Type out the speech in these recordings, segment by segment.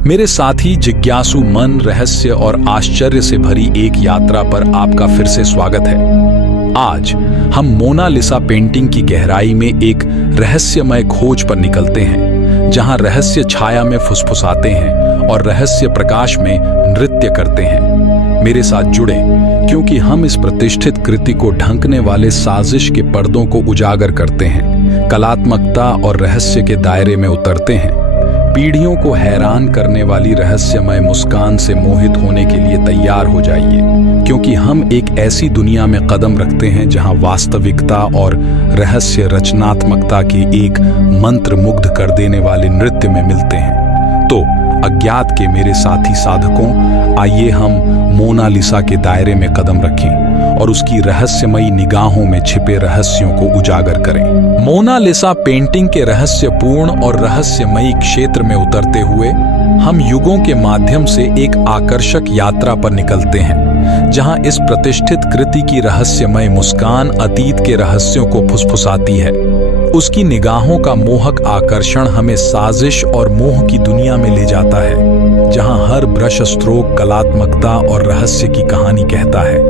मेरे साथी जिज्ञासु मन, रहस्य और आश्चर्य से भरी एक यात्रा पर आपका फिर से स्वागत है। आज हम मोनालिसा पेंटिंग की गहराई में एक रहस्यमय खोज पर निकलते हैं, जहां रहस्य छाया में फुसफुसाते हैं और रहस्य प्रकाश में नृत्य करते हैं। मेरे साथ जुड़े, क्योंकि हम इस प्रतिष्ठित कृति को ढंकने वाले साजिश के पर्दों को उजागर करते हैं, कलात्मकता और रहस्य के दायरे में उतरते हैं। पीढ़ियों को हैरान करने वाली रहस्यमय मुस्कान से मोहित होने के लिए तैयार हो जाइए, क्योंकि हम एक ऐसी दुनिया में कदम रखते हैं जहां वास्तविकता और रहस्य रचनात्मकता के एक मंत्र मुग्ध कर देने वाले नृत्य में मिलते हैं। तो अज्ञात के मेरे साथी साधकों, आइए हम मोनालिसा के दायरे में कदम रखें और उसकी रहस्यमयी निगाहों में छिपे रहस्यों को उजागर करें। मोनालिसा पेंटिंग के रहस्यपूर्ण और रहस्यमयी क्षेत्र में उतरते हुए हम युगों के माध्यम से एक आकर्षक यात्रा पर निकलते हैं, जहां इस प्रतिष्ठित कृति की रहस्यमय मुस्कान अतीत के रहस्यों को फुसफुसाती है। उसकी निगाहों का मोहक आकर्षण हमें साजिश और मोह की दुनिया में ले जाता है, जहां हर ब्रश स्ट्रोक कलात्मकता और रहस्य की कहानी कहता है।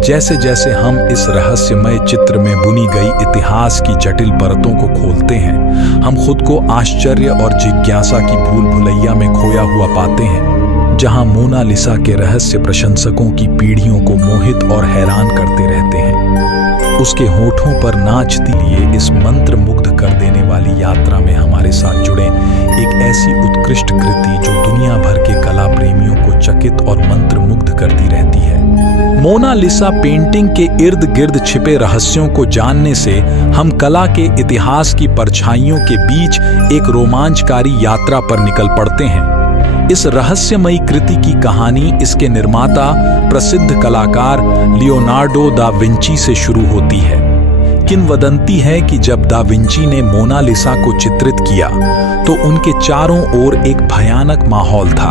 जैसे जैसे हम इस रहस्यमय चित्र में बुनी गई इतिहास की जटिल परतों को खोलते हैं, हम खुद को आश्चर्य और जिज्ञासा की भूल भुलैया में खोया हुआ पाते हैं, जहां मोनालिसा के रहस्य प्रशंसकों की पीढ़ियों को मोहित और हैरान करते रहते हैं। उसके होठों पर नाचती लिए इस मंत्र मुग्ध कर देने वाली यात्रा में हमारे साथ जुड़े एक ऐसी उत्कृष्ट कृति जो दुनिया भर के कला प्रेमियों को चकित और मंत्र मुग्ध करती रहती है। मोनालिसा पेंटिंग के इर्द गिर्द छिपे रहस्यों को जानने से हम कला के इतिहास की परछाइयों के बीच एक रोमांचकारी यात्रा पर निकल पड़ते हैं। इस रहस्यमयी कृति की कहानी इसके निर्माता प्रसिद्ध कलाकार लियोनार्डो दा विंची से शुरू होती है। किंवदंती है कि जब दा विंची ने मोनालिसा को चित्रित किया तो उनके चारों ओर एक भयानक माहौल था।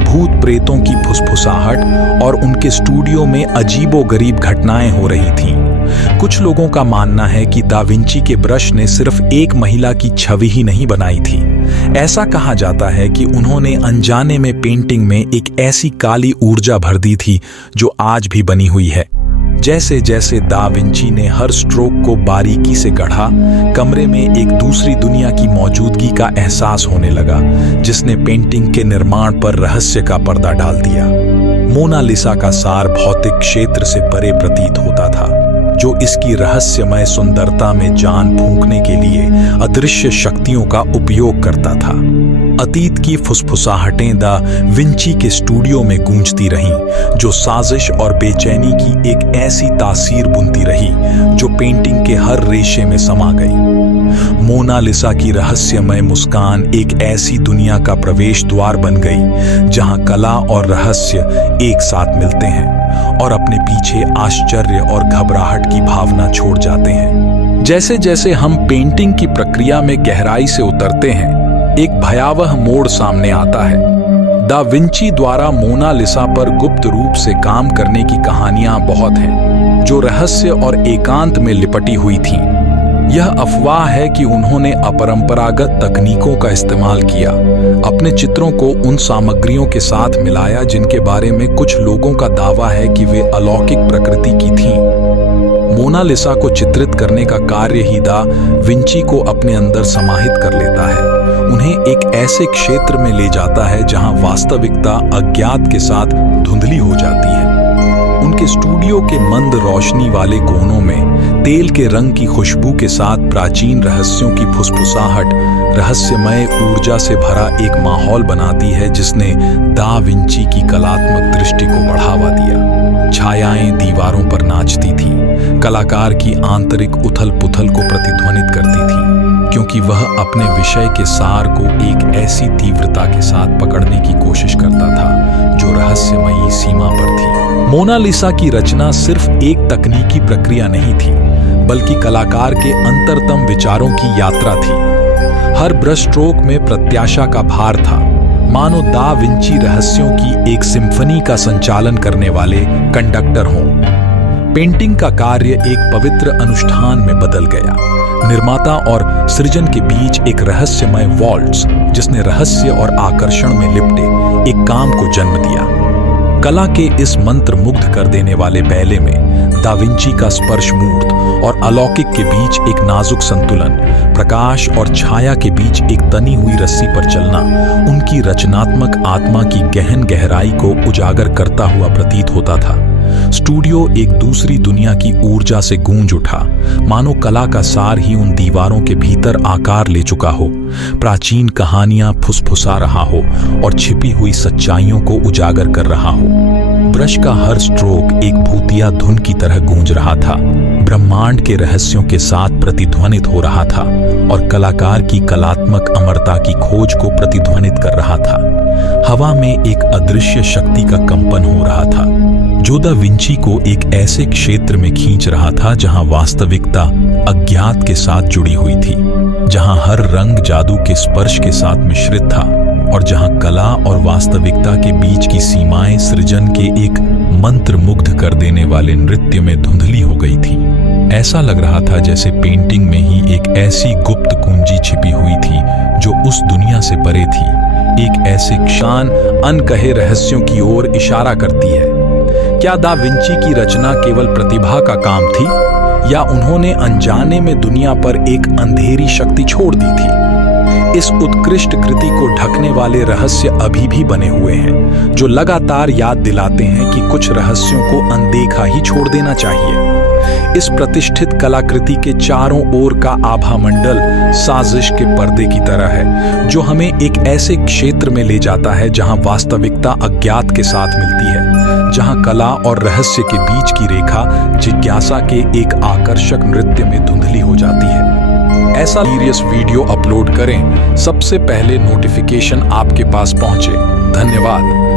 भूत प्रेतों की फुसफुसाहट और उनके स्टूडियो में अजीबोगरीब घटनाएं हो रही थीं। कुछ लोगों का मानना है कि दा विंची के ब्रश ने सिर्फ एक महिला की छवि ही नहीं बनाई थी। ऐसा कहा जाता है कि उन्होंने अनजाने में पेंटिंग में एक ऐसी काली ऊर्जा भर दी थी जो आज भी बनी हुई है। जैसे जैसे दा विंची ने हर स्ट्रोक को बारीकी से गढ़ा, कमरे में एक दूसरी दुनिया की मौजूदगी का एहसास होने लगा, जिसने पेंटिंग के निर्माण पर रहस्य का पर्दा डाल दिया। मोनालिसा का सार भौतिक क्षेत्र से परे प्रतीत होता था, जो इसकी रहस्यमय सुंदरता में जान फूंकने के लिए अदृश्य शक्तियों का उपयोग करता था। अतीत की फुसफुसाहटें दा विंची के स्टूडियो में गूंजती रहीं, जो साजिश और बेचैनी की एक ऐसी तासीर बुनती रही जो पेंटिंग के हर रेशे में समा गई। मोनालिसा की रहस्यमय मुस्कान एक ऐसी दुनिया का प्रवेश द्वार बन गई, जहां कला और रहस्य एक साथ मिलते हैं और अपने पीछे आश्चर्य और घबराहट की भावना छोड़ जाते हैं। जैसे जैसे हम पेंटिंग की प्रक्रिया में गहराई से उतरते हैं, एक भयावह मोड़ सामने आता है। दा विंची द्वारा मोनालिसा पर गुप्त रूप से काम करने की कहानियां बहुत हैं, जो रहस्य और एकांत में लिपटी हुई थीं। यह अफवाह है कि उन्होंने अपरंपरागत तकनीकों का इस्तेमाल किया, अपने चित्रों को उन सामग्रियों के साथ मिलाया जिनके बारे में कुछ लोगों का दावा है कि वे अलौकिक प्रकृति की थीं। मोनालिसा को चित्रित करने का कार्य ही दा विंची को अपने अंदर समाहित कर लेता है, उन्हें एक ऐसे क्षेत्र में ले जाता है जहां वास्तविकता अज्ञात के साथ धुंधली हो जाती है। उनके स्टूडियो के मंद रोशनी वाले कोनों में तेल के रंग की खुशबू के साथ प्राचीन रहस्यों की फुसफुसाहट रहस्यमय ऊर्जा से भरा एक माहौल बनाती है, जिसने दा विंची की कलात्मक दृष्टि को बढ़ावा दिया। छायाएं दीवारों पर नाचती थीं, कलाकार की आंतरिक उथल पुथल को प्रतिध्वनित करती थीं, क्योंकि वह अपने विषय के सार को एक ऐसी तीव्रता के साथ पकड़ने की कोशिश करता था जो रहस्यमयी सीमा पर थी। मोनालिसा की रचना सिर्फ एक तकनीकी प्रक्रिया नहीं थी, बल्कि कलाकार के अंतरतम विचारों की यात्रा थी। हर ब्रश स्ट्रोक में प्रत्याशा का भार था, मानो दा विंची रहस्यों की एक सिम्फनी का संचालन करने वाले कंडक्टर हों। पेंटिंग का कार्य एक पवित्र अनुष्ठान में बदल गया। निर्माता और सृजन के बीच एक रहस्यमय वॉल्ट्स, जिसने रहस्य और आकर्षण में लिपटे एक काम को जन्म दिया। कला के इस मंत्र मुग्ध कर देने वाले बैले में दा विंची का स्पर्श मूर्त और अलौकिक के बीच एक नाजुक संतुलन, प्रकाश और छाया के बीच एक तनी हुई रस्सी पर चलना उनकी रचनात्मक आत्मा की गहन गहराई को उजागर करता हुआ प्रतीत होता था। स्टूडियो एक दूसरी दुनिया की ऊर्जा से गूंज उठा, मानो कला का सार ही उन दीवारों के भीतर आकार ले चुका हो, प्राचीन कहानियां फुसफुसा रहा हो और छिपी हुई सच्चाइयों को उजागर कर रहा हो। ब्रश का हर स्ट्रोक एक भूतिया धुन की तरह गूंज रहा था, ब्रह्मांड के रहस्यों के साथ प्रतिध्वनित हो रहा था और कलाकार की कलात्मक अमरता की खोज को प्रतिध्वनित कर रहा था। हवा में एक अदृश्य शक्ति का कंपन हो रहा था, जो दा विंची को एक ऐसे क्षेत्र में खींच रहा था जहां वास्तविकता अज्ञात के साथ जुड़ी हुई थी, जहां हर रंग जादू के स्पर्श के साथ मिश्रित था और जहां कला और वास्तविकता के बीच की सीमाएं सृजन के एक मंत्र मुग्ध कर देने वाले नृत्य में धुंधली हो गई थी। ऐसा लग रहा था जैसे पेंटिंग में ही एक ऐसी गुप्त कुंजी छिपी हुई थी जो उस दुनिया से परे थी, एक ऐसे क्षण अनकहे रहस्यों की ओर इशारा करती है। क्या दा विंची की रचना केवल प्रतिभा का काम थी, या उन्होंने अनजाने में दुनिया पर एक अंधेरी शक्ति छोड़ दी थी? इस उत्कृष्ट कृति को ढकने वाले रहस्य अभी भी बने हुए हैं, जो लगातार याद दिलाते हैं कि कुछ रहस्यों को अनदेखा ही छोड़ देना चाहिए। इस प्रतिष्ठित कलाकृति के चारों ओर का आभा मंडल साजिश के पर्दे की तरह है, जो हमें एक ऐसे क्षेत्र में ले जाता है जहां वास्तविकता अज्ञात के साथ मिलती है, जहां कला और रहस्य के बीच की रेखा जिज्ञासा के एक आकर्षक नृत्य में धुंधली हो जाती है। ऐसा सीरियस वीडियो अपलोड करें, सबसे पहले नोटिफिकेशन आपके पास पहुंचे। धन्यवाद।